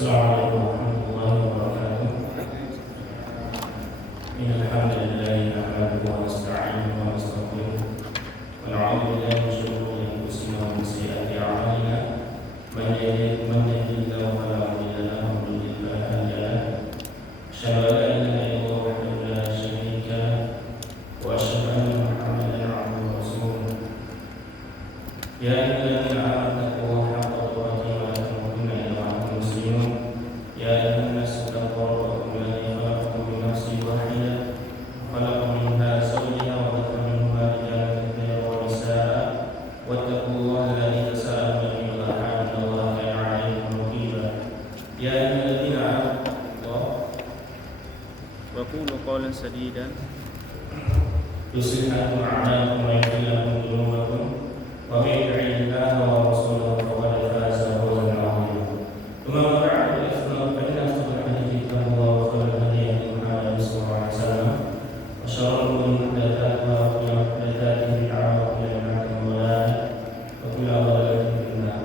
Assalamualaikum warahmatullahi wabarakatuh. Innal hamdalillah nahmaduhu wa nasta'inuhu wa nastaghfiruh wa na'udzu billahi min shururi anfusina wa min sayyiati a'malina. Man yahdihillahu fala mudilla lahu wa man yudlil fala hadiya lahu. Asyhadu an la ilaha illallah wahdahu la syarika lahu wa asyhadu anna Muhammadan 'abduhu wa rasuluh. Ya ayyuhalladzina amanu taqullaha haqqa tuqatih wa la tamutunna illa wa antum muslimun. يا أيها الناس اتقوا ربكم الذي خلقكم من نفس واحدة وخلق منها زوجها وبث منهما رجالا كثيرا ونساء واتقوا الله الذي تساءلون به والأرحام إن الله كان عليكم رقيبا يا أيها الذين آمنوا اتقوا الله وقولوا قولا سديدا يصلح لكم أعمالكم ويغفر لكم ذنوبكم ومن يطع الله ورسوله فقد فاز فوزا عظيما ثم أما بعد فإن أصدق الحديث كتاب الله وخير الهدي هدي محمد صلى الله عليه وسلم وشر الأمور محدثاتها وكل محدثات بدعة وكل بدعة ضلالة وكل ضلالة في النار.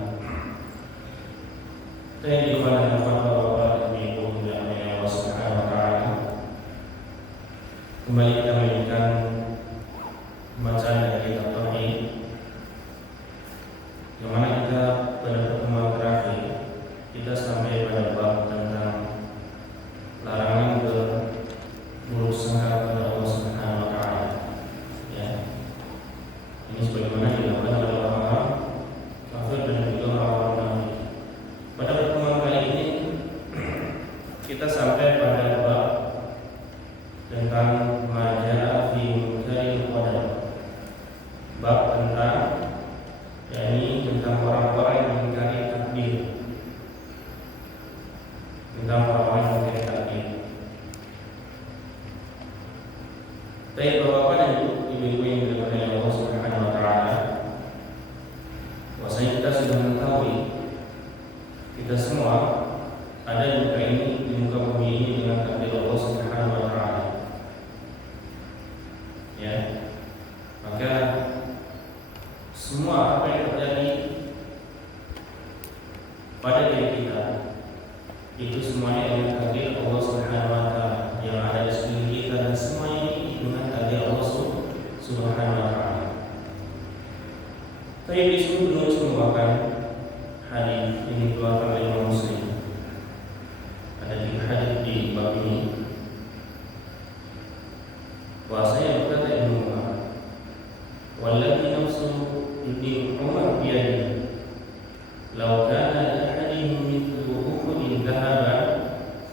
Saya ikhwan dan akhwat bapak dan ibu yang dimuliakan Allah Subhanahu wa taala. Kembali kita melanjutkan pembacaan dari kitab tauhid, yang mana kita pada pertemuan terakhir kita sampai pada bab tentang larangan berburuk sangka kepada Allah Subhanahu wa taala. Ya. Ini sebagaimana dilakukan oleh orang-orang kafir dan juga orang-orang munafik. Pada pertemuan kali ini kita sampai pada bab tentang majalah fi munkaril qadar. Bab tentang tentang orang-orang yang mengingkari takdir. Tentang orang-orang yang mengingkari takdir. Baik bapak-bapak dan ibu-ibu yang dimuliakan oleh Allah Subhanahu wa taala, bahwasanya kita sudah mengetahui kita semua ada di muka ini, di muka bumi ini dengan takdir Allah Subhanahu wa taala. Ya. Maka semua apa yang terjadi pada diri kita itu semuanya dengan takdir Allah Subhanahu wa taala yang ada di sekeliling kita, dan semuanya ini dengan takdir Allah Subhanahu wa taala. Tapi di sini penulis membawakan hadis ini dikeluarkan oleh Imam Muslim. Ada di hadis di bab ini bahwasanya berkata Ibnu Umar, "Walladzi nafsu Ibnu Umar biyadihi, law kana li ahadihim mithlu Uhudin dhahaban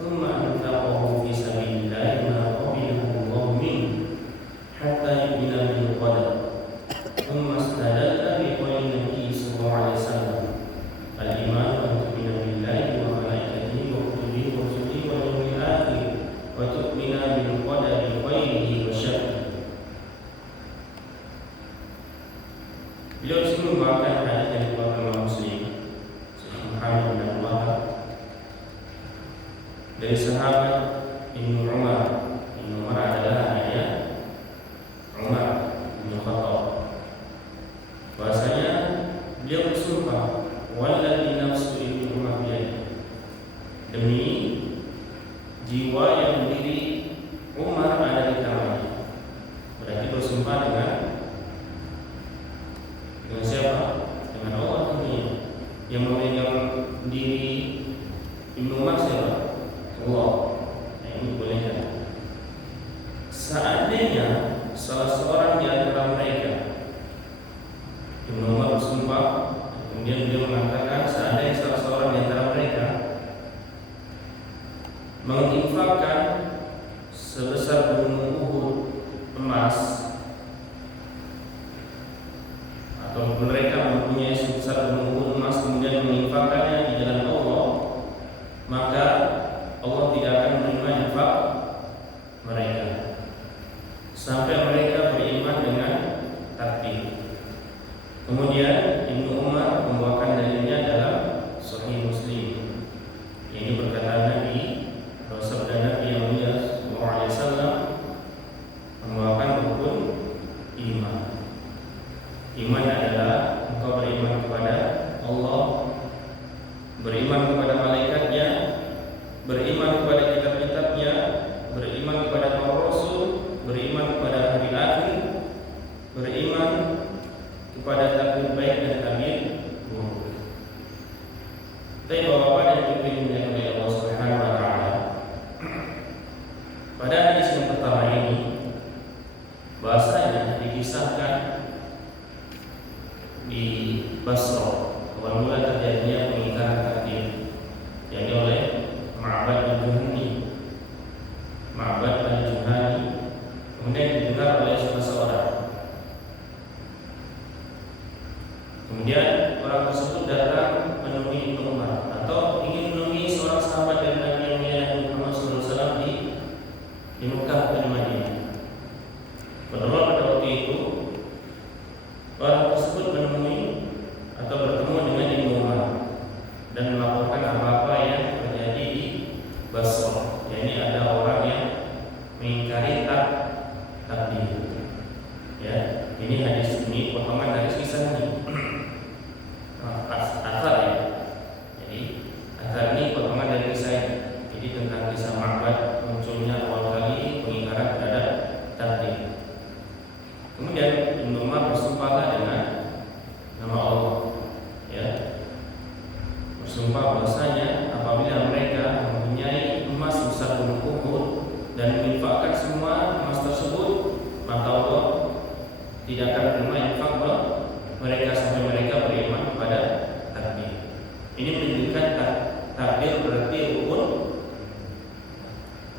thumma anfaqahu fi sabilillahi ma qabilahu Allahu minhu hatta yu'mina bil qadar." Thumma istadalla bi qawli Nabi sallallahu alaihi wasallam, "Al-iman an tu'mina billahi wa malaikatihi wa kutubihi wa rusulihi wal yawmil akhir wa tu'mina bil qadari khairihi wa syarrihi." Beliau disini membawakan hadis yang dikeluarkan oleh Muslim, Sahih Muhammad bin Abdullah, dari sahabat Ibnu Umar. Ibnu Umar adalah ayah Umar bin Khattab. Bahasanya beliau bersumpah, "Walladzi nafsu Ibnu Umar biyadihi," demi jiwa yang diri Umar ada di tangannya. Berarti bersumpah dengan siapa? Dengan Allah tentunya. Yang memegang diri Ibnu Umar siapa? Allah. Nah, ini bolehkan. Seandainya salah seorang di antara mereka, Ibnu Umar bersumpah, kemudian beliau mengatakan, seandainya salah seorang di antara mereka menginfakkan sebesar gunung Uhud emas, atau mereka mempunyai sebesar gunung Uhud emas kemudian menginfakkannya di jalan Allah, maka Allah tidak akan menerima infak mereka sampai mereka beriman dengan takdir. Kemudian Ibnu Umar membawakan dalilnya dalam Sahih Muslim. Ini berkata Nabi, sabda Nabi yang mulia sallallahu alaihi wasallam membawakan rukun iman. Iman adalah engkau beriman kepada Allah, beriman kepada malaikatnya, Tapi Bapak dan Ibu yang dimuliakan Allah Subhanahu wa taala, pada hadis yang pertama ini bahasanya dikisahkan di Basra awal mula terjadinya pengingkaran takdir, yakni oleh Ma'bad al-Juhani. Ma'bad al-Juhani kemudian didengar oleh seseorang. Kemudian orang tersebut datang menemui Ibnu Umar atau ingin menemui seorang sahabat dari Nabi yang mulia Nabi Muhammad SAW di Mekah dan Madinah. Benar pada waktu itu orang tersebut menemui atau bertemu dengan Ibnu Umar dan melaporkan apa-apa yang terjadi di Basra. Yakni ada orang yang mengingkari takdir. Ya, ini hadis ini potongan dari kisah ini. Athar ya. Jadi athar ini potongan dari kisah ini. Jadi tentang kisah Ma'bad munculnya awal kali pengingkaran terhadap takdir. Kemudian Ibnu Umar bersumpah dengan nama Allah, ya, bersumpah bahwasanya apabila mereka mempunyai emas besar gunung Uhud dan menginfakkan semua emas tersebut, maka Allah tidak akan menerima infak mereka sampai mereka beriman kepada takdir. Ini menunjukkan takdir berarti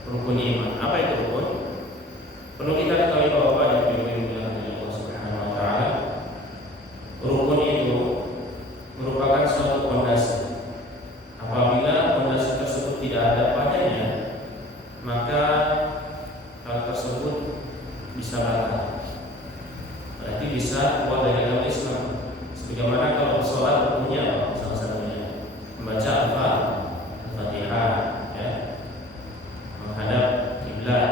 rukun iman. Apa itu rukun? Perlu kita ketahui bahwa pada Allah Subhanahu wa taala, rukun itu merupakan suatu pondasi. Apabila pondasi tersebut tidak ada padanya, maka hal tersebut bisa batal. Berarti bisa keluar dari agama Islam. Sebagaimana kalau sholat rukunnya apa? Salah satunya membaca Al-Fatihah, ya, menghadap kiblat,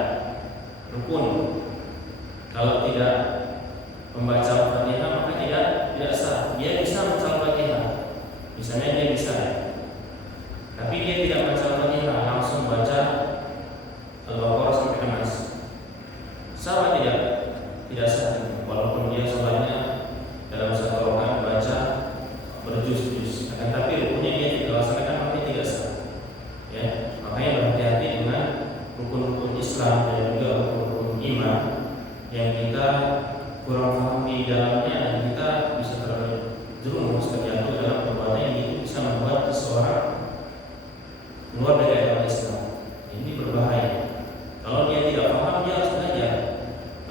rukun. Kalau tidak membaca Al-Fatihah maka tidak sah. Dia bisa membaca Al-Fatihah, misalnya dia bisa, tapi dia tidak membaca Al-Fatihah, langsung baca Al-Baqarah sampai Nas. Sah tidak? Tidak sah. Walaupun dia sholatnya dalam satu rakaat baca berjuz-juz, akan tapi rukunnya dia tidak laksanakan, maka tidak sah. Ya, makanya berhati-hati dengan rukun-rukun Islam dan juga rukun-rukun iman yang kita kurang pahami dalamnya dan kita bisa terjerumus terjatuh dalam perbuatan yang itu bisa membuat seseorang keluar dari agama Islam. Ini berbahaya. Kalau dia tidak paham, dia harus belajar.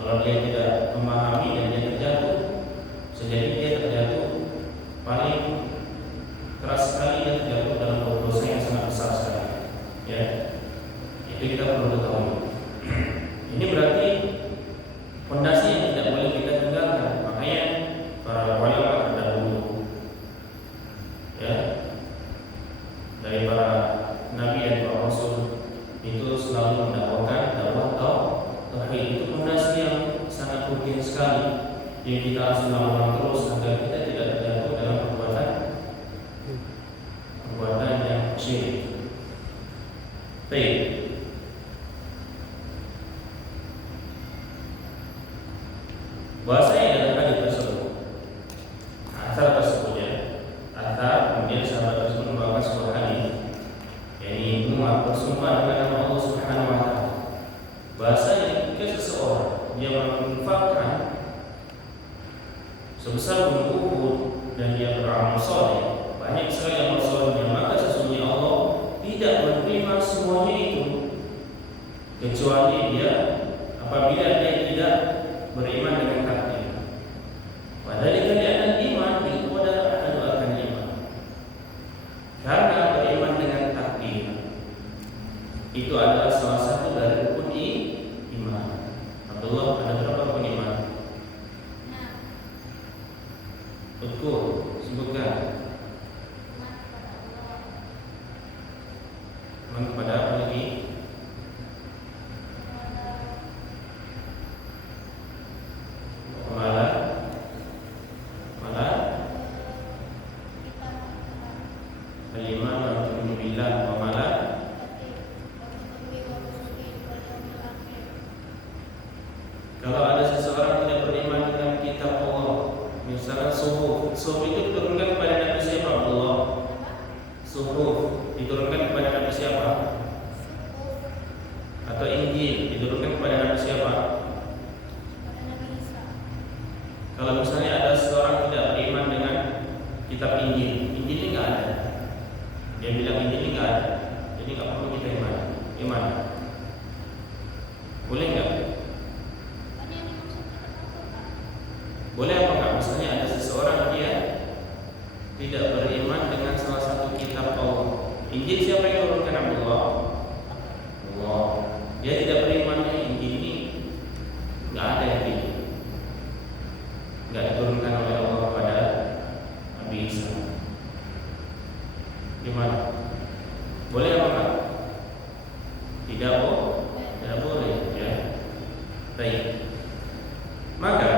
Kalau dia tidak memahami dan dia terjatuh, sejadi dia terjatuh paling keras sekali, dia terjatuh dalam dosa yang sangat besar sekali. Ya, itu kita perlu ketahui. Ini berarti fondasi yang tidak boleh kita tinggalkan. Makanya para ulama terdahulu, ya, dari para nabi dan para rasul itu selalu mendakwakan dakwah tauhid. Itu fondasi yang sangat penting sekali yang kita harus ulang terus agar kita tidak terjatuh dalam perbuatan yang syirik. Baik. Bahasanya dalam hadis tersebut, asal tersebut, ya, asal kemudian sahabat tersebut membawakan sebuah hadis, yakni Umar bersumpah dengan nama Allah Subhanahu wa taala. Bahasanya jika seseorang dia menginfakkan sebesar gunung Uhud dan dia beramal saleh, banyak sekali amal salehnya, maka sesungguhnya Allah tidak menerima semuanya itu kecuali dia apabila dia tidak beriman dengan takdir. Padahal kalian iman itu adalah akan iman. Karena beriman dengan takdir itu adalah salah satu dari rukun iman. Abdullah, ada berapa rukun iman? Betul, sebutkan. Iman kepada apa lagi? Kalau ada seseorang tidak beriman dengan kitab Allah, misalnya suhuf itu diturunkan kepada Nabi Muhammad, Abdullah, suhuf diturunkan kepada Nabi siapa? Atau Injil diturunkan kepada Nabi siapa? Kalau misalnya ada seorang tidak beriman dengan kitab Injil, Injil ini nggak ada, dia bilang Injil ini nggak ada, jadi nggak perlu kita iman. Boleh nggak? Boleh apa nggak? Misalnya ada seseorang dia tidak beriman dengan salah satu kitab Allah. Injil siapa yang turunkan? Allah. Allah. Dia tidak beriman dengan Injil ini, nggak ada yang nggak diturunkan oleh Allah kepada Nabi Isa. Gimana? Boleh apa nggak? Tidak boleh ya. Baik. Maka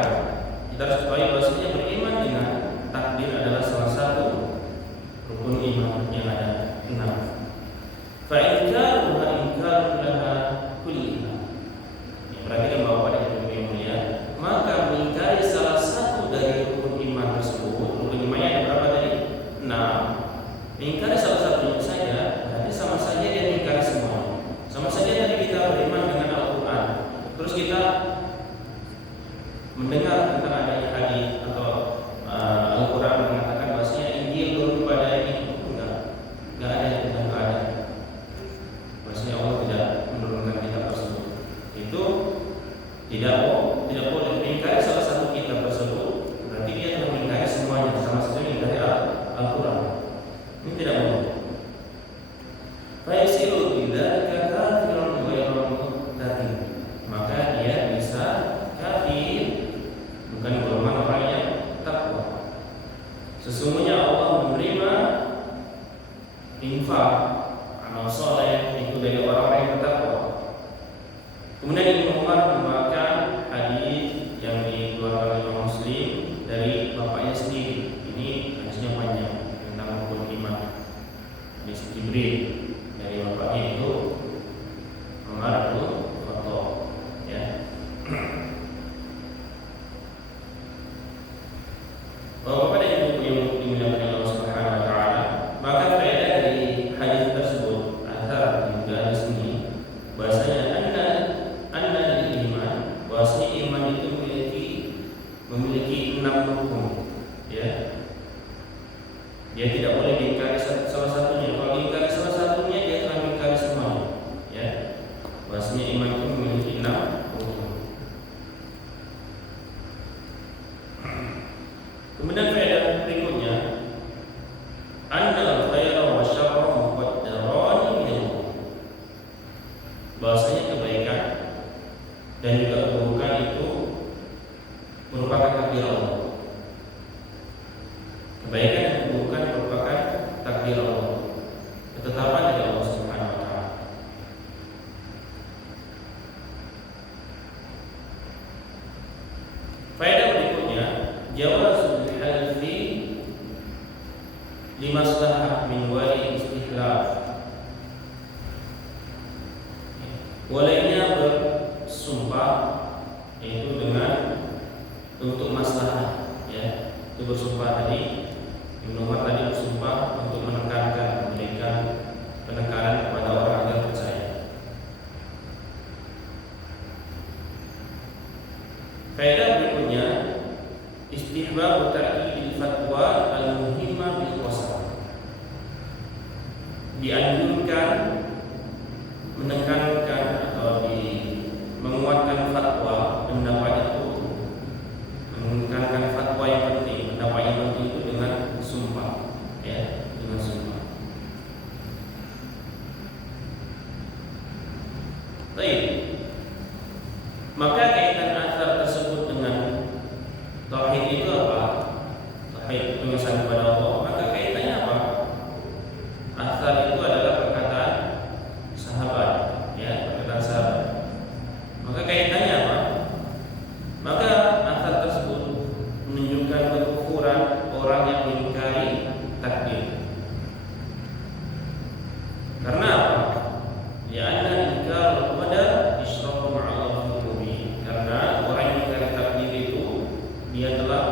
kita harus ketahui bahwasanya beriman dengan takdir adalah salah satu rukun iman yang ada 6. Fa inkaru wa inkaru laha kulliha. Perhatikan bahwa pada ilmu yang mulia, maka mengingkari salah satu dari rukun iman tersebut, rukun iman yang berapa tadi? 6. Mengingkari salah satunya saja, berarti sama saja dia mengingkari semua. Sama saja tadi kita beriman dengan Al-Quran, terus kita mendengar tentang adanya hadis atau Al-Quran mengatakan bahwasanya Injil turun kepada ini, enggak ada yang tentang ada. Bahwasanya Allah tidak menurunkan kitab tersebut. Itu tidak boleh mengingkari salah satu kitab tersebut, berarti dia telah mengingkari semuanya, sama saja mengingkari Al-Quran. Ini tidak boleh. Faisilu bidzalika kafirun ghairu murtadin. Maka dia bisa kafir, bukan golongan orang yang takwa. Sesungguhnya Allah menerima infak amal soleh itu dari orang-orang yang bertakwa. Kemudian Ibnu Umar membawakan hadis yang dikeluarkan oleh Imam Muslim dari bapaknya sendiri. Ini hadisnya panjang tentang rukun iman. Hadis Jibril dari bapaknya itu Umar bin Khattab, ya. Bahwa pada ibu yang dimuliakan Allah Subhanahu wa taala, maka faedah dari hadis tersebut asar juga di sini bahasanya anda iman, bahwasanya iman itu memiliki 6 rukun, ya. Dia tidak boleh diingkari salah satunya. Kalau diingkari salah satunya, dia telah mengingkari semuanya, ya. Bahwasanya iman itu memiliki 6 rukun. Kemudian faedah berikutnya, annal khaira wa syarra muqaddaran min Allah. Bahwasanya kebaikan dan juga keburukan itu merupakan takdir Allah. Kebaikan dan keburukan merupakan takdir Allah, ketetapan dari Allah Subhanahu wa taala. Faedah berikutnya, jawazul halfi limaslahah min wali istihlaf. Bolehnya bersumpah yaitu dengan untuk maslahah, ya. Itu bersumpah tadi Ibnu Umar tadi bersumpah untuk menekankan, memberikan penekanan kepada orang agar percaya. Faedah berikutnya, istihbab ta'kidil fatwa al-muhimmah bil qasam. Dianjurkan menekankan atau menguatkan fatwa, pendapat itu, menekankan fatwa yang penting, pendapat yang penting itu dengan sumpah, ya, dengan sumpah. Baik. Maka kaitan asar tersebut dengan tauhid itu apa? Tauhid pengesahan kepada Allah. Maka kaitannya apa? Asar itu adalah perkataan sahabat, ya, perkataan sahabat. Maka kaitannya apa? Maka asar tersebut menunjukkan kekufuran orang yang mengingkari takdir. Karena apa? Ya, anna ingkar qadar isyraku ma'allah fi. Karena orang yang mengingkari takdir itu dia telah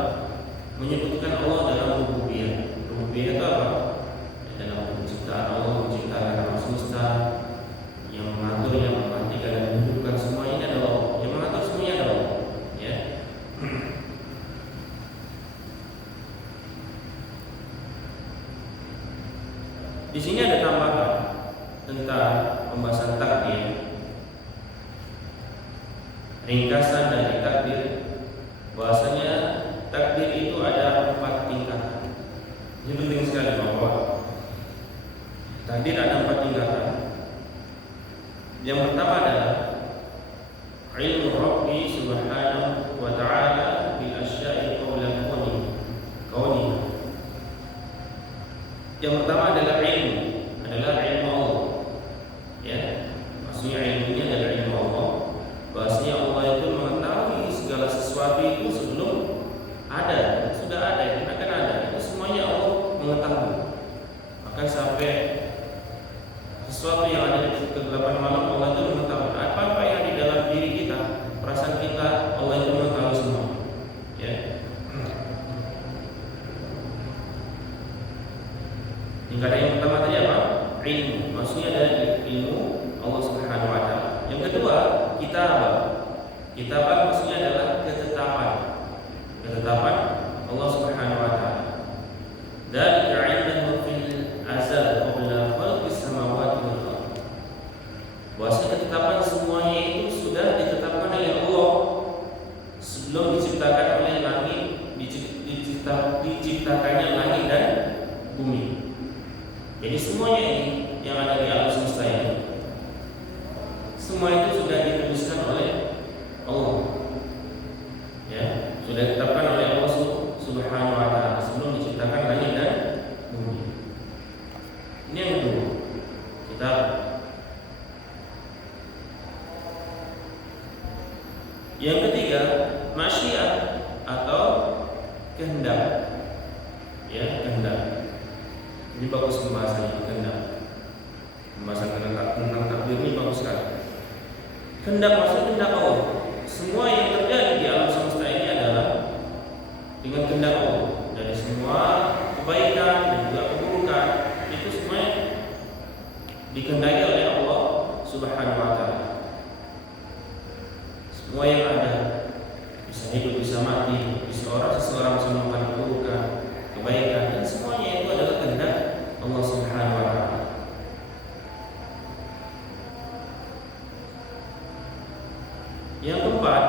menyebutkan Allah dalam rububiyah. Rububiyah itu apa? Dalam penciptaan Allah, sini ada tambahan tentang pembahasan takdir. Ringkasan dari takdir, bahwasanya takdir itu ada 4 tingkatan. Ini penting sekali bahwa takdir ada 4 tingkatan. Yang pertama adalah ilmu Rabbi subhanahu wa ta'ala bil asya'i qawlan kauni. Yang pertama adalah ilmu Allah. Ya, maksudnya ilmunya adalah ilmu Allah. Bahwasanya Allah itu mengetahui segala sesuatu itu sebelum ada, sudah ada, akan ada. Itu semuanya Allah mengetahui. Bahkan sampai sesuatu yang ada di kegelapan malam Allah itu mengetahui. Apa-apa yang di dalam diri kita, perasaan kita, Allah itu mengetahui semua. Ya. Tingkatan yang pertama tadi apa? Ilmu. Maksudnya adalah ilmu Allah Subhanahu wa taala. Yang kedua, kitabah. Kitabah maksudnya adalah ketetapan. Ketetapan Allah Subhanahu wa taala. Dzalika 'ilmuhu fil azal qabla khalqis samawati wal ardh. Bahwa ketetapan semuanya itu sudah ditetapkan oleh Allah sebelum diciptakan oleh langit, diciptakannya langit dan bumi. Jadi semuanya ini yang ada di alam semesta ini, semua itu sudah dituliskan oleh Allah. Ya, sudah ditetapkan oleh Allah Subhanahu wa taala sebelum diciptakan langit dan bumi. Ini yang kedua. Kita yang ketiga, masyiat atau kehendak. Ya, kehendak. Ini bagus pembahasan ini, kehendak. Pembahasan tentang takdir ini bagus sekali. Kehendak maksud kehendak Allah. Semua yang terjadi di alam semesta ini adalah dengan kehendak Allah. Dari semua kebaikan dan juga keburukan itu semuanya dikehendaki oleh Allah Subhanahu wa taala. Semua yang ada, bisa hidup, bisa mati, seseorang bisa melakukan keburukan, kebaikan, dan semuanya itu adalah kehendak Allah Subhanahu wa taala. Yang keempat,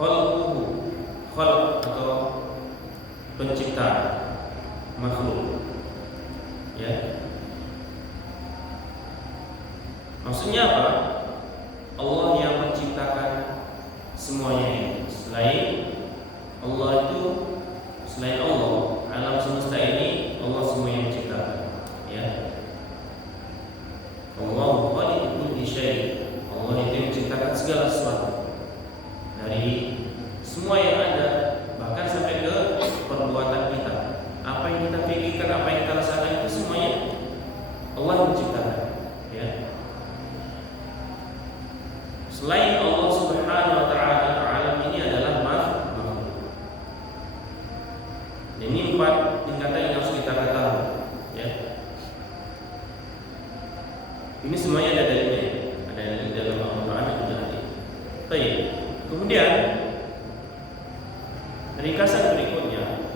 khalquhu, khalq atau penciptaan makhluk. Ya. Maksudnya apa? Allah yang menciptakan semuanya ini. Selain Allah, alam semesta ini Allah semua yang menciptakan. Ya. Allah khaliqu kulli syai'. Allah itu yang menciptakan segala sesuatu. Dari semua yang ada, bahkan sampai ke perbuatan kita. Apa yang kita pikirkan, apa yang kita rasakan itu semuanya Allah yang menciptakan. Ya. Selain Allah Subhanahu wa taala, alam ini adalah makhluk. Ini 4 tingkatan yang harus kita ketahui. Ya. Ini semuanya ada dalilnya. Ada di dalam Al-Quran dan juga hadis. Baik. Kemudian ringkasan berikutnya,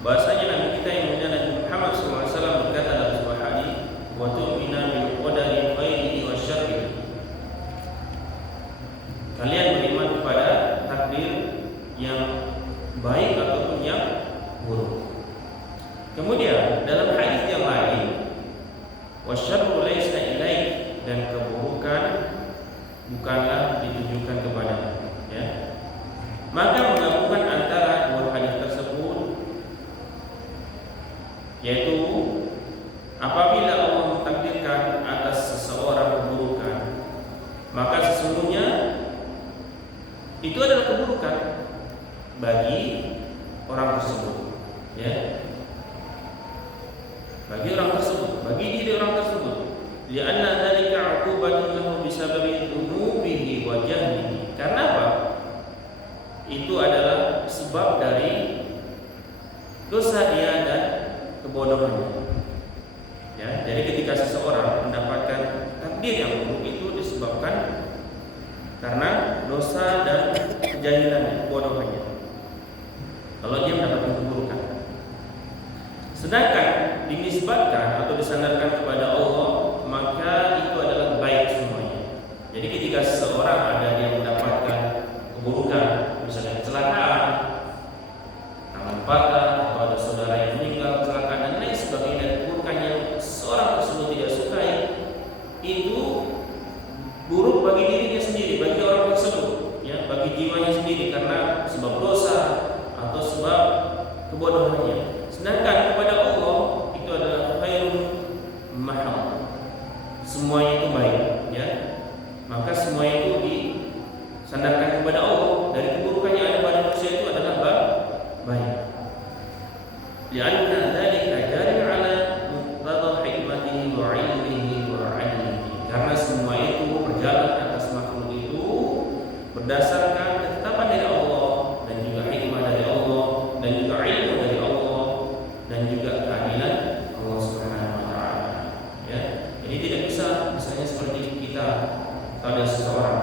bahasanya Nabi kita yang mulia Nabi Muhammad SAW berkata dalam sebuah hadis, wa tu'mina bil qadari khairihi wa syarrihi. Kalian beriman kepada takdir yang baik ataupun yang buruk. Kemudian dalam hadis yang lain, wasyarru laysa ilaik, dan keburukan bukanlah ditujukan kepadamu. Ya. Maka menggabungkan antara dua hadis tersebut, yaitu apabila Allah mentakdirkan atas seseorang keburukan, maka sesungguhnya itu adalah keburukan bagi orang tersebut. Ya. Bagi orang tersebut, bagi diri orang tersebut. Li'anna dzalika 'uqubatun lahu bisababi dhunubihi wa jahlihi. Karena apa? Itu adalah sebab dari dosa dia dan kebodohannya. Ya, jadi ketika seseorang mendapatkan takdir yang buruk itu disebabkan karena dosa dan kejahilannya, kebodohannya. Kalau dia mendapatkan keburukan. Sedangkan dinisbatkan atau bersandarkan kepada Allah, maka itu adalah baik semuanya. Jadi ketika seseorang ada yang mendapatkan keburukan, misalnya kecelakaan, tangan patah, atau ada saudara yang meninggal kecelakaan dan lain sebagainya, dan keburukan yang seorang tersebut tidak sukai, itu buruk bagi dirinya sendiri, bagi orang tersebut, ya, bagi jiwanya sendiri karena sebab dosa atau sebab kebodohannya. Sedangkan kepada Allah itu adalah khairun mahal, semuanya itu baik, ya. Maka semua itu disandarkan kepada Allah. Dari keburukan yang ada pada manusia itu adalah baik. Li'anna dzalika jarin 'ala muqtada hikmatihi wa 'ilmihi wa 'adlihi. Karena semua itu berjalan atas makhluk itu berdasarkan ketetapan dari Allah dan juga hikmah dari Allah dan juga ilmu dari Allah dan juga keadilan Allah Subhanahu wa taala. Ya. Jadi tidak bisa misalnya seperti kita, ada seseorang,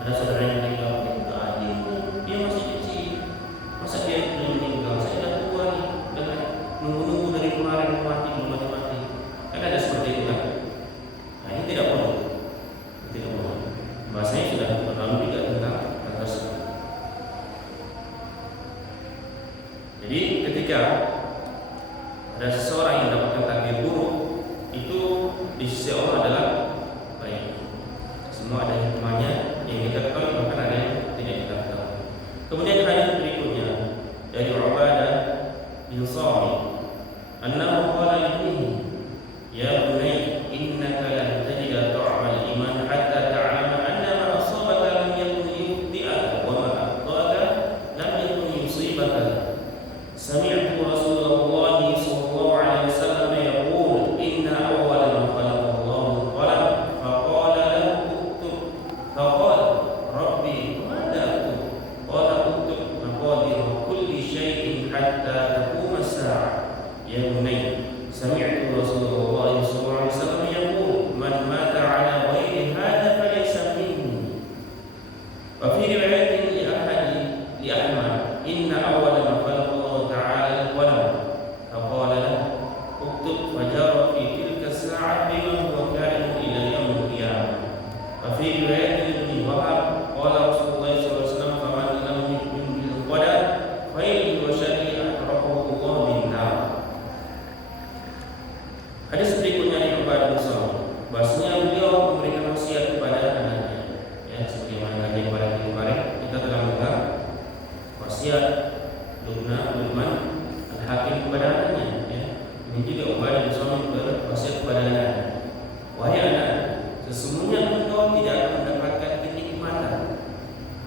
ada saudara yang meninggal, kita adil, dia masih kecil, masa dia belum meninggal, saya sudah tua nih, dan nunggu-nunggu dari kemarin mati, belum mati. Kan ada seperti itu kan? Nah ini tidak boleh, tidak boleh. Bahasanya sudah berlalu juga tentang hal tersebut. Jadi ketika ada seseorang yang mendapatkan takdir buruk, itu di sisi Allah adalah baik. Semua ada hikmahnya yang kita ketahui, bahkan ada yang tidak kita ketahui. Kemudian hadis berikutnya dari Ubadah bin Samit, annahu qala libnihi, ya bunayya innaka lan tajida ta'mal iman hatta ta'lama anna ma asabaka lam yakun liyukhti'aka wa ma akhta'aka lam yakun yusibaka. Sami'tu Rasulullah sallallahu alaihi wasallam yaqul inna awwala ma khalaqa Allahu al-qalam faqala فقال ربي ماذا أكتب؟ قال اكتب مقادير كل شيء حتى تقوم الساعة. يا بني سمعت رسول الله صلى الله عليه وسلم يقول من مات على غير هذا فليس مني. وفي رواية لأحمد إن أول ما خلق الله تعالى القلم فقال له اكتب فجرى في تلك الساعة بما هو كائن إلى يوم القيامة. وفي رواية Wahab qala Rasulullah sallallahu alaihi wasallam faman lam yu'min bil qadar khairihi wa syarrihi akrahu Allah bin nar. Hadis berikutnya dari Ubadah bin Samit, bahasanya beliau memberikan wasiat kepada anaknya, ya, sebagaimana tadi pada kemarin kita telah mendengar wasiat Luqman al-Hakim kepada anaknya, ya. Ini juga Ubadah bin Samit berwasiat kepada anaknya, wahai anak, sesungguhnya engkau tidak akan mendapatkan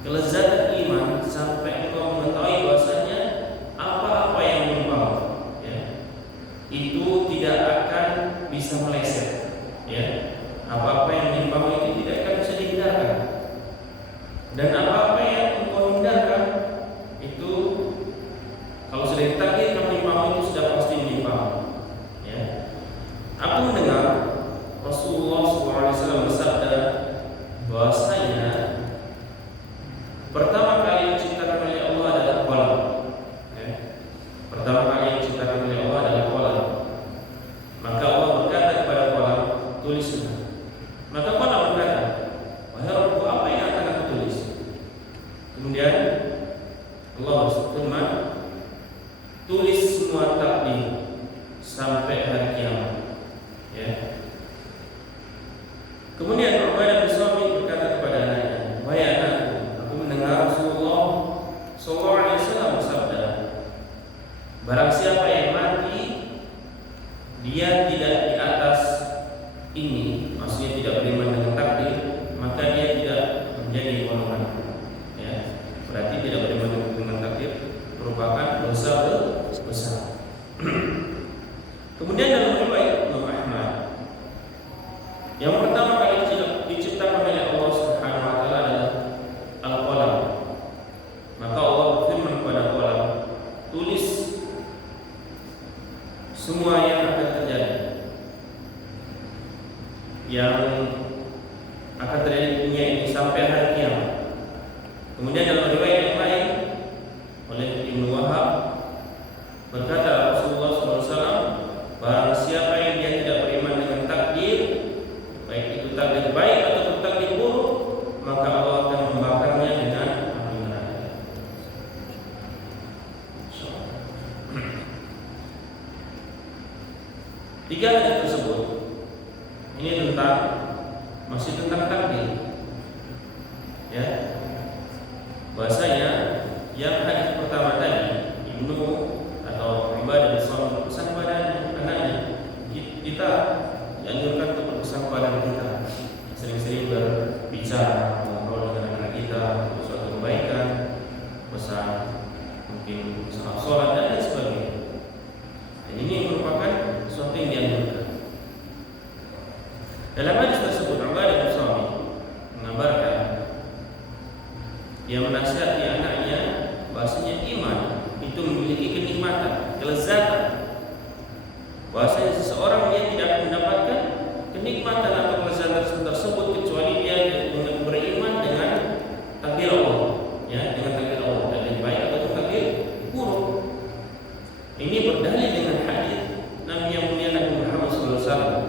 kelezatan iman sampai engkau mengetahui bahwasanya apa-apa yang menimpamu, ya, itu tidak akan bisa meleset, ya. Apa-apa yang menimpamu itu tidak akan bisa dihindarkan, dan apa-apa yang engkau hindarkan itu kalau sudah ditakdirkan menimpamu itu sudah pasti menimpamu, ya. Aku mendengar Rasulullah SAW bersabda bahwasanya pertama kali yang diciptakan oleh Allah adalah qalam, ya. Pertama kali yang diciptakan oleh Allah adalah qalam. Maka Allah berkata kepada qalam, tulislah. Maka qalam berkata, wahai Rabbku, apa yang akan aku tulis? Kemudian Allah berfirman, tulis semua takdir sampai hari kiamat, ya. Kemudian Ubadah bin Samit berkata kepada anaknya, wahai anakku, aku mendengar Rasulullah sallallahu alaihi wasallam bersabda, barang siapa yang mati dia tidak di atas ini, maksudnya tidak beriman dengan takdir, maka dia tidak menjadi golongan, ya. Berarti tidak beriman dengan takdir merupakan dosa besar. Kemudian dalam riwayat Imam Ahmad, yang pertama kali diciptakan oleh Allah Subhanahu wa taala adalah al-qalam. Maka Allah berfirman kepada qalam, tulis semua yang akan terjadi, yang akan terjadi di dunia ini sampai hari kiamat. Kemudian dalam riwayat yang lain oleh Ibnu Wahab berkata Rasulullah SAW, barang siapa yang dia masih tentang takdir. Ya, bahasanya yang hadis pertama tadi Ibnu atau Ubadah bin Samit berpesan pada anaknya, kita dianjurkan untuk berpesan pada kita, sering-sering berbicara, ngobrol dengan anak kita untuk suatu kebaikan, pesan mungkin sholat dan lain sebagainya. Dan ini merupakan sesuatu yang dianjurkan. Dalam hadis tersebut Ubadah bin Samit mengabarkan yang menasihati anaknya bahasanya iman itu memiliki kenikmatan, kelezatan. Bahasanya seseorang dia tidak akan mendapatkan kenikmatan atau kelezatan tersebut kecuali dia beriman dengan takdir Allah, ya, dengan takdir Allah, takdir baik atau takdir buruk. Ini berdalil dengan hadis Nabi yang mulia Nabi Muhammad SAW.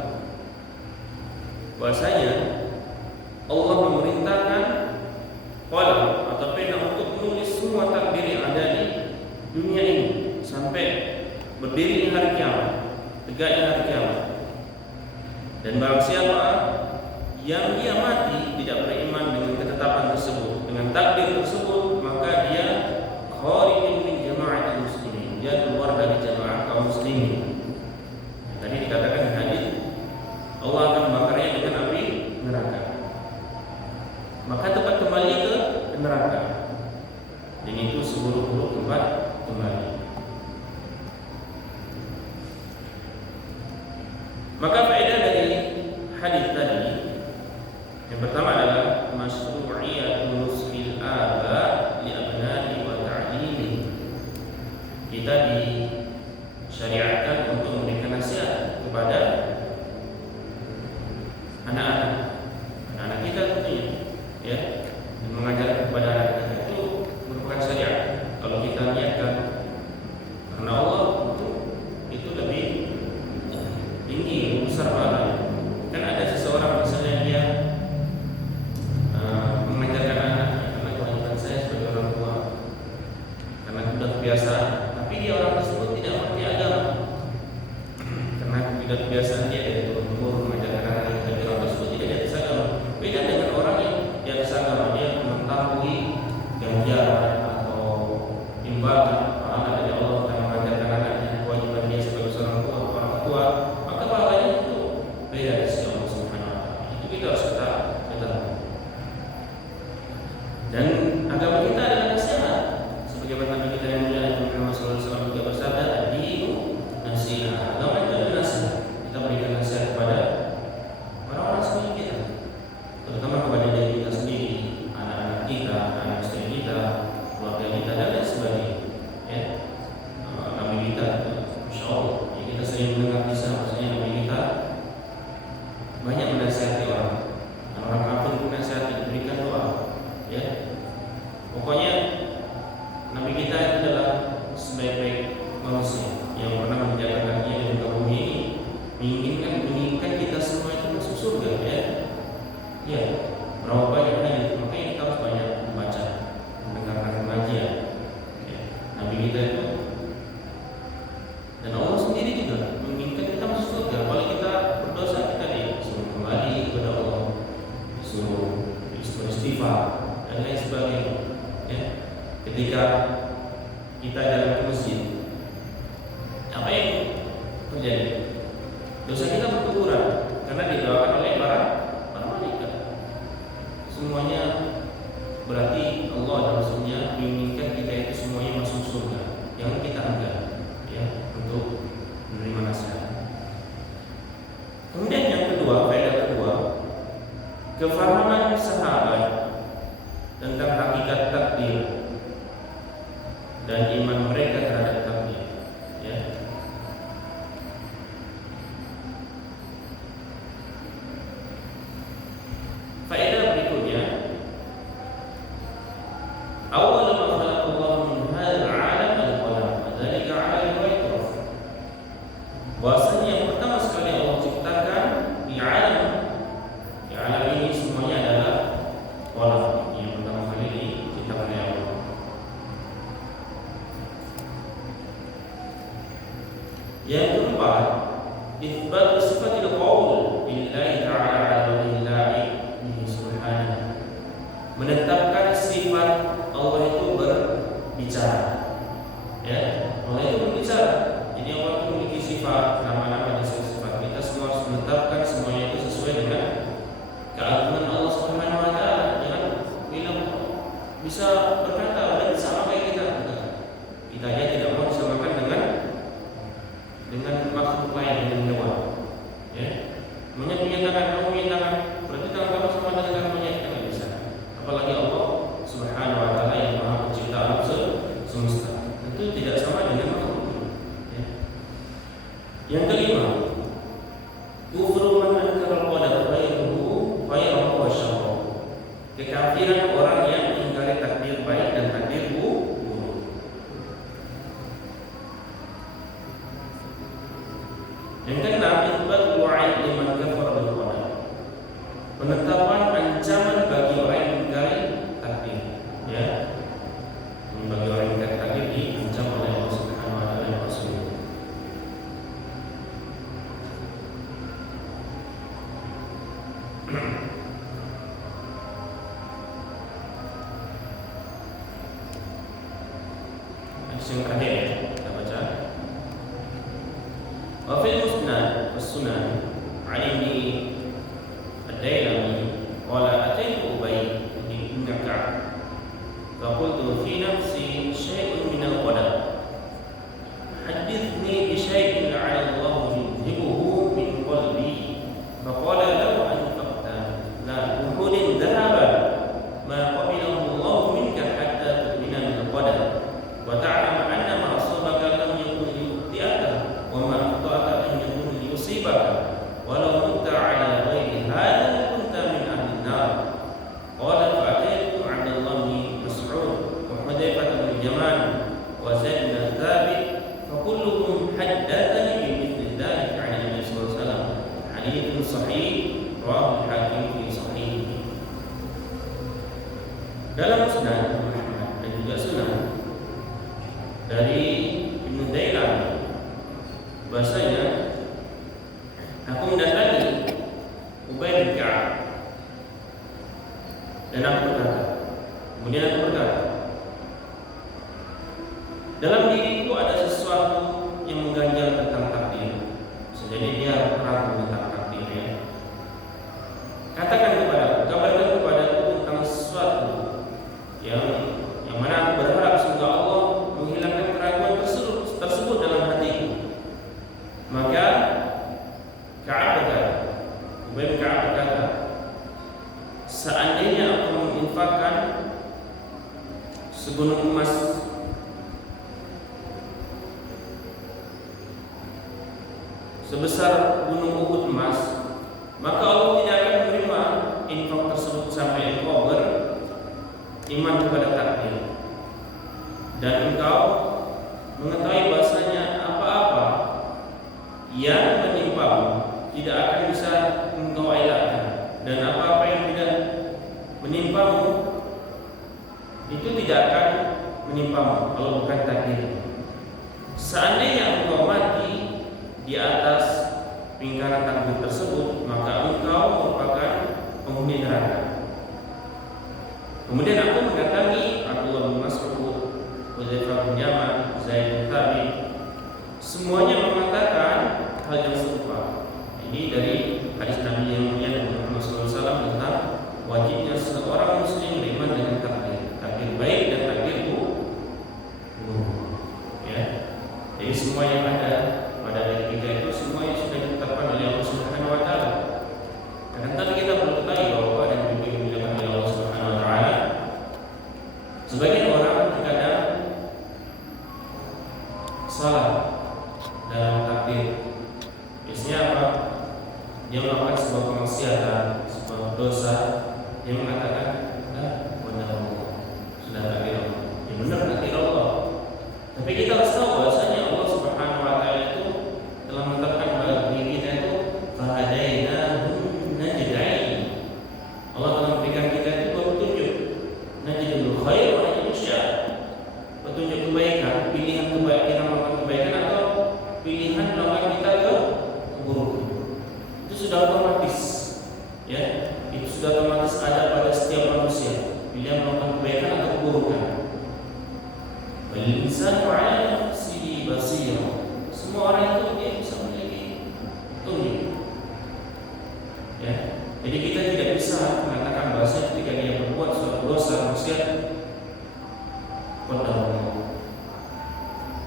Bahasanya Allah memerintahkan qalam atau pena untuk menulis semua takdir yang ada di dunia ini sampai berdiri di hari kiamat, tegaknya hari kiamat. Dan barang siapa yang dia mati tidak beriman dengan ketetapan tersebut, dengan takdir tersebut, maka dia kharijun min jama'atil muslimin, dia keluar dari jamaah kaum muslimin. Tadi dikatakan di hadis Allah akan membakarnya dengan api neraka, maka tempat kembali ke neraka. Dan itu seburuk-buruk tempat kembali. Maka faedah dari hadis tadi yang pertama adalah masyru'iyatul nushil aba li abna'i wa ta'limi. Kita disyariatkan untuk memberikan nasihat kepada anak-anak kita tentunya, ya, dan mengajar kepada anak kita itu merupakan syariat. Kalau kita niatkan karena Allah itu lebih tinggi, lebih besar pahalanya. Kan ada seseorang misalnya dia mengajarkan anak karena kewajiban saya sebagai orang tua, karena sudah kebiasaan, tapi dia orang tersebut tidak mengerti agama, karena tidak kebiasaan dia dari turun-temurun mengajarkan anak, tapi orang tersebut tidak di atas agama. Beda dengan orang yang di atas agama, dia mengetahui ganjaran atau imbalan pahala dari Allah karena mengajarkan anaknya, kewajiban dia sebagai seorang tua, orang tua, maka pahalanya itu beda di sisi Allah Subhanahu wa Ta'ala. Itu kita harus ketahui. Dan agama kita adalah nasihat. Sebagaimana Nabi kita yang mulia Nabi Muhammad SAW juga bersabda, "Ad-dinu nasihat." Agama itu adalah nasihat. Kita berikan nasihat kepada orang-orang sekeliling kita, terutama kepada diri kita sendiri, anak-anak kita, anak istri kita, keluarga kita dan lain sebagainya. Ya, Nabi kita, Masya Allah, ya, kita sering mendengar kisah, maksudnya Nabi kita banyak menasihati orang. Dan orang kafir pun menasihati, diberikan doa. Ya, pokoknya Nabi kita adalah sebaik-baik manusia yang pernah menjaga kakinya di muka bumi ini, menginginkan kita semua itu masuk surga. Ya, berapa banyak hadis, makanya kita harus banyak membaca, mendengarkan pengajian. Ya, Nabi kita itu dan Allah sendiri juga menginginkan kita masuk surga. Kalau kita berdosa, kita disuruh kembali kepada Allah, disuruh beristighfar dan lain sebagainya. Ya, ketika kita jalan ke masjid, apa yang terjadi? Dosa kita berkurang karena didoakan oleh para malaikat. Semuanya berarti Allah dan Rasulnya menginginkan kita itu semuanya masuk surga. Yang kita anggap, ya, untuk menerima nasihat. Kemudian yang kedua, faedah kedua, kefahaman sahabat tentang hakikat takdir dan iman mereka terhadap takdir. Ya. Faedah berikutnya, awal ma khalaqallahu min hadzal 'alam al-qalam, dzalika 'alam al-ghaib. Bahwasanya yang pertama sekali Allah ciptakan di alam ini semuanya adalah qalam, yang pertama kali diciptakan oleh Allah. sesuai dengan keagungan Allah Subhanahu wa taala. Jangan bilang bisa berkata dan sama kayak kita. Kita aja tidak mau disamakan dengan makhluk lain, dengan hewan. Ya. Monyet punya tangan, kamu punya tangan, berarti tangan kamu sama dengan tangan monyet, tidak bisa. Apalagi Allah Subhanahu wa taala yang Maha Pencipta alam semesta. Itu tidak sama dengan makhluk. Ya. Yang kelima, kufru man ankara al-qadar khairuhu wa syarruhu. Kekafiran orang yang mengingkari takdir baik dan takdir buruk. Yang keenam, itsbat wa'id liman kafara bil qadar. Penetapan ancaman bagi orang yang mengingkari takdir. Ya. Bagi orang yang mengingkari takdir diancam oleh Allah Subhanahu wa taala dan Rasulnya. Yang terakhir kita baca. Wa fil musnad was-sunan 'an ibni ad-Dailami qala ataitu Ubay bin Ka'ab fa qultu fi nafsi shay'un min al-qadar hadithni bi shay'in 'ala Allah yudhibuhu min qalbi fa qala law anfaqta la uhudin dhahaban ma qabilahu Allah minka hatta tu'mina bil qadar wa ta'lam anna ma asabaka lam yakun liyukhti'aka wa ma akhta'aka lam yakun liyusibaka walau kunta 'ala ghairi hadha kunta min ahli an-nar. Qala fa'ataitu 'Abdullah bin Mas'ud wa Hudzaifah bin Yaman wa Zaid bin Thabit fa kulluhum haddathani bi mithli dhalika 'an Nabi sallallahu alaihi wasallam. Hadits sahih rawahu al-Hakim fi sahihihi. Dalam Musnad Ahmad dan juga Sunan dari Ibnu Dailami bahasanya aku mendatangi Ubay bin Ka'ab dan aku berkata, kemudian aku berkata, dalam diriku ada sesuatu yang mengganjal tentang takdir. Jadi dia ragu tentang takdirnya. Katakan kepadaku, kabarkan kepadaku tentang sesuatu yang mana aku berharap semoga Allah menghilangkan keraguan tersebut dalam hatiku. Maka Ka'ab berkata, Ubay bin Ka'ab berkata, seandainya aku menginfakkan segunung emas sebesar gunung Uhud emas, maka Allah tidak akan menerima infak tersebut sampai engkau beriman kepada takdir dan engkau mengetahui bahasanya apa-apa yang menimpamu tidak akan bisa engkau elakkan, dan apa-apa yang tidak menimpamu itu tidak akan menimpamu kalau bukan takdir. Seandainya engkau mati di atas lingkaran takdir tersebut, maka engkau merupakan penghuni neraka. Kemudian aku mendatangi Abdullah bin Mas'ud, Hudzaifah bin Yaman, Zaid bin Thabit. Semuanya mengatakan hal yang serupa. Ini dari hadis Nabi yang mulia Muhammad SAW tentang wajibnya seorang muslim beriman dengan takdir baik dan takdir buruk. Ya. Jadi semua yang ada pada diri kita itu semuanya sudah ditetapkan oleh Allah Subhanahu wa taala. Dan tadi kita perlu ketahui bahwa ada yang dimuliakan oleh Allah Subhanahu wa taala. Sebagian orang terkadang salah dalam takdir. Biasanya apa? Dia melakukan sebuah kemaksiatan, sebuah dosa, dia mengatakan, benar Allah, sudah takdir Allah. Ya benar takdir Allah. Tapi kita harus tahu bahwasanya Allah Subhanahu wa taala itu telah menetapkan bagi kita itu fahadainahum najdain. Allah telah memberikan kita itu dua petunjuk. Najdul khair wa najdul syarr. Petunjuk kebaikan, pilihan kebaikan, kita melakukan kebaikan atau pilihan melakukan kita ke keburukan. Itu sudah otomatis. Ya, itu sudah otomatis ada pada setiap manusia. Pilihan melakukan kebaikan atau keburukan. Wal insanu 'ala nafsihi basira. Semua orang itu dia bisa memiliki petunjuk. Ya. Jadi kita tidak bisa mengatakan bahasa ketika dia berbuat suatu dosa maksiat pendahulu.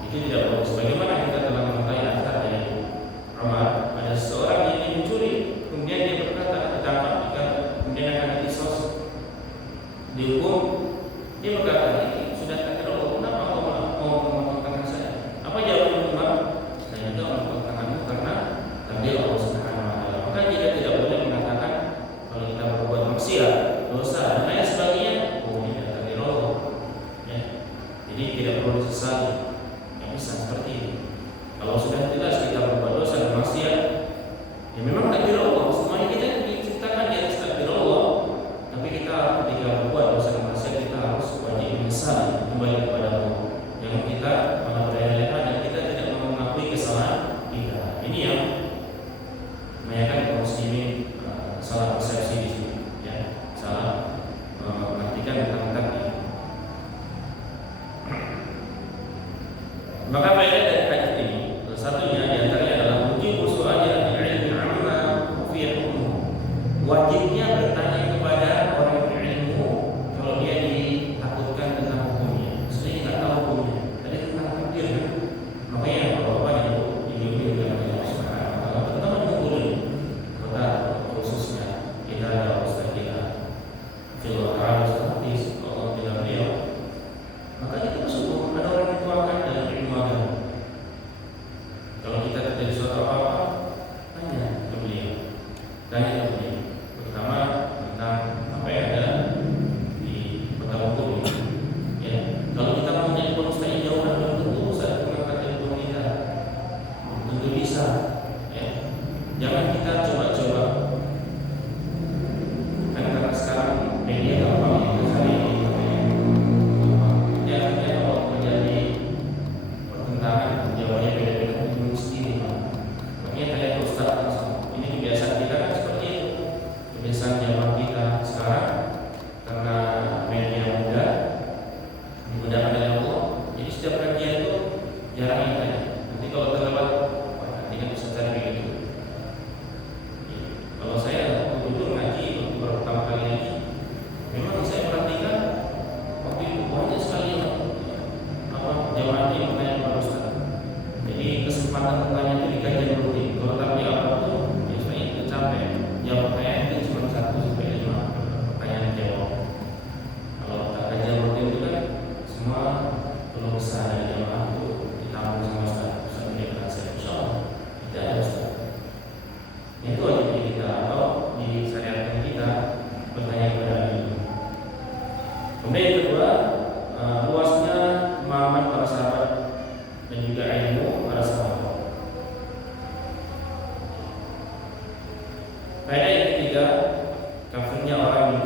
Itu tidak boleh. Sebagaimana kita telah mengetahui asar dari Umar, ada seorang yang mencuri, kemudian dia berkata ditangkap, kemudian akan dikisos, dihukum. Dia berkata, ini sudah takdir Allah, kenapa kau mau memotong tangan saya? Apa jawaban Umar? Saya juga memotong tanganmu karena takdir Allah Subhanahu wa Ta'ala. Maka kita tidak boleh mengatakan kalau kita berbuat maksiat, dosa dan lain sebagainya, oh ini takdir Allah. Ya. Jadi tidak perlu disesali. Yang bisa seperti ini. Kalau sudah jelas kita berbuat dosa dan maksiat, ya memang takdir Allah. Semuanya kita diciptakan di atas takdir Allah. Tapi kita ketika berbuat dosa dan maksiat kita harus wajib menyesali kembali kepada Allah. Yang kita malah berleha dan kita tidak mengakui kesalahan kita. Ini yang kebanyakan kaum muslimin salah persepsi di sini, ya, salah mengartikan tentang takdir. Maka faedah dari hadis ini, salah satunya di antaranya adalah wujub su'ali al-ilmi amma fi hukmuh. Wajibnya bertanya kepada orang yang berilmu kalau dia ditakutkan tentang hukumnya. Sebenarnya tidak tahu hukumnya, tadi tentang takdir kan. Makanya kalau apa dibimbing dengan Allah Subhanahu wa Ta'ala, pertama mengumpulkan kota khususnya kita ada ustaz kita Fil Qaras hadis Allah tidak beliau. Maka kita bersyukur ada orang yang tuakan dalam ilmu agama. Kalau kita terjadi suatu apa-apa, tanya ke beliau, terutama tentang apa yang ada di kota hukum ini. Ya, kalau kita mau menjadi pengusaha jauh belum tentu usah mengangkat ilmu kita, tentu bisa. Ya, jangan kita coba-coba. Kan karena sekarang media gampang kita cari. Kalau terjadi pertentangan jawabannya beda-beda itu sendiri. Makanya tanya ke Ustaz langsung. Ini kebiasaan kita kan seperti itu. Kebiasaan zaman kita sekarang karena media mudah dimudahkan oleh Allah. Jadi setiap kajian itu jarang yang tanya. Nanti kalau terlewat, nanti kan bisa cari begitu. Kalau saya dulu ngaji waktu pertama kali ini, memang saya perhatikan waktu itu banyak sekali jamaah yang bertanya kepada Ustaz. Jadi kesempatan bertanya itu di kajian rutin. Kalau tapi apa itu biasanya tercapai. Jawab pertanyaan itu cuma 1-5 pertanyaan jawab. Kalau kajian rutin itu kan semua keluh kesah dari jamaah itu ditampung sama Ustaz. Ustaz ini berhasil, insyaallah tidak ada Ustaz. Itu wajib kita atau di syariat kita bertanya kepada ilmu. Kemudian yang kedua, luasnya pemahaman para sahabat dan juga ilmu para sahabat. Faedah yang ketiga, kafirnya orang yang